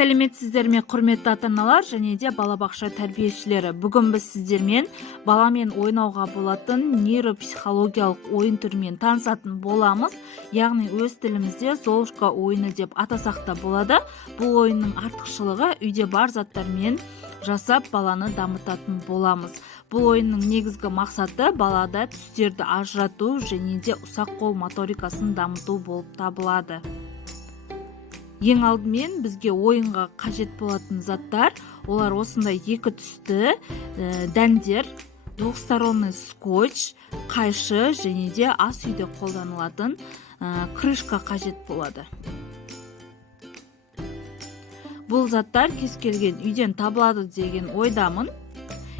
Сәлеметсіздер ме, құрметті ата-аналар және де балабақша тәрбиешілері. Бүгін біз сіздермен баламен ойнауға болатын нейропсихологиялық ойын түрімен танысатын боламыз. Яғни өз тілімізде Золушка ойыны деп атасақ та болады. Бұл ойынның артықшылығы үйде бар заттармен жасап баланы дамытатын боламыз. Бұл ойынның негізгі мақсаты балада түстерді ажырату және де ұсақ қол моторикасын дамыту болып табылады. Ең алдымен бізге ойынға қажет болатын заттар, олар осындай екі түсті дәндер, двухсторонний скотч, қайшы және де ас үйде қолданылатын крышка қажет болады. Бұл заттар кез келген үйден табылады деген ойдамын.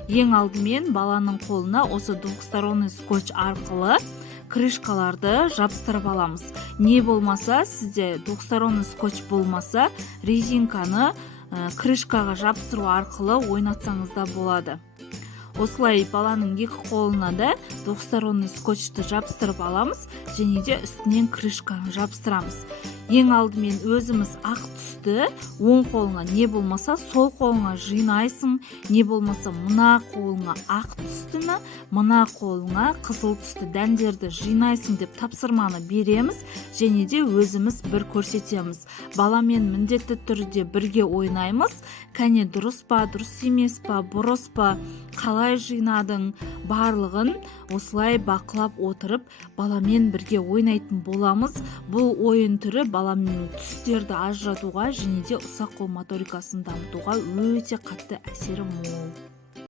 Ең алдымен баланың қолына осы двухсторонний скотч арқылы крышкаларды жабыстырып аламыз. Не болмаса, сізде двухсторонний скотч болмаса, резинканы крышкаға жабыстыру арқылы ойнатсаңыз да болады. Осылай баланың екі қолына да двухсторонний скотчты жабыстырып аламыз және де үстінен крышканы жабыстырамыз. Ең алдымен өзіміз ақ түсті оң қолыңа, не болмаса сол қолыңа жинайсың, не болмаса мына қолыңа ақ түстіні, мына қолыңа қызыл түсті дәндерді жинайсың деп тапсырманы береміз және де өзіміз бір көрсетеміз. Баламен міндетті түрде бірге ойнаймыз. Кәне дұрыс па, дұрыс емес па, бұрыс па, қалай жинадың, барлығын осылай бақылап отырып баламен бірге ойнайтын боламыз. Бұл ойын түрі баламен түстерді ажыратуға және де ұсақ қол моторикасын дамытуға өте қатты әсері мол.